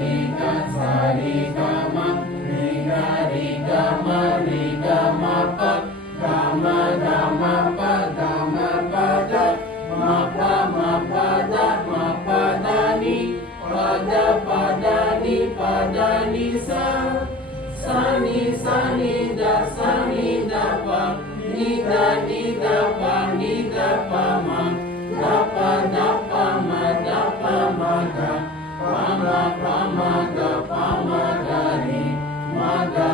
ri ga sa ri ga ma ri ga ma pa ga ma pa da ma pa da ni pa da ni sa ni da pa ni da pa ma da pa ma da pa ma ga pa ma ga ni ma ga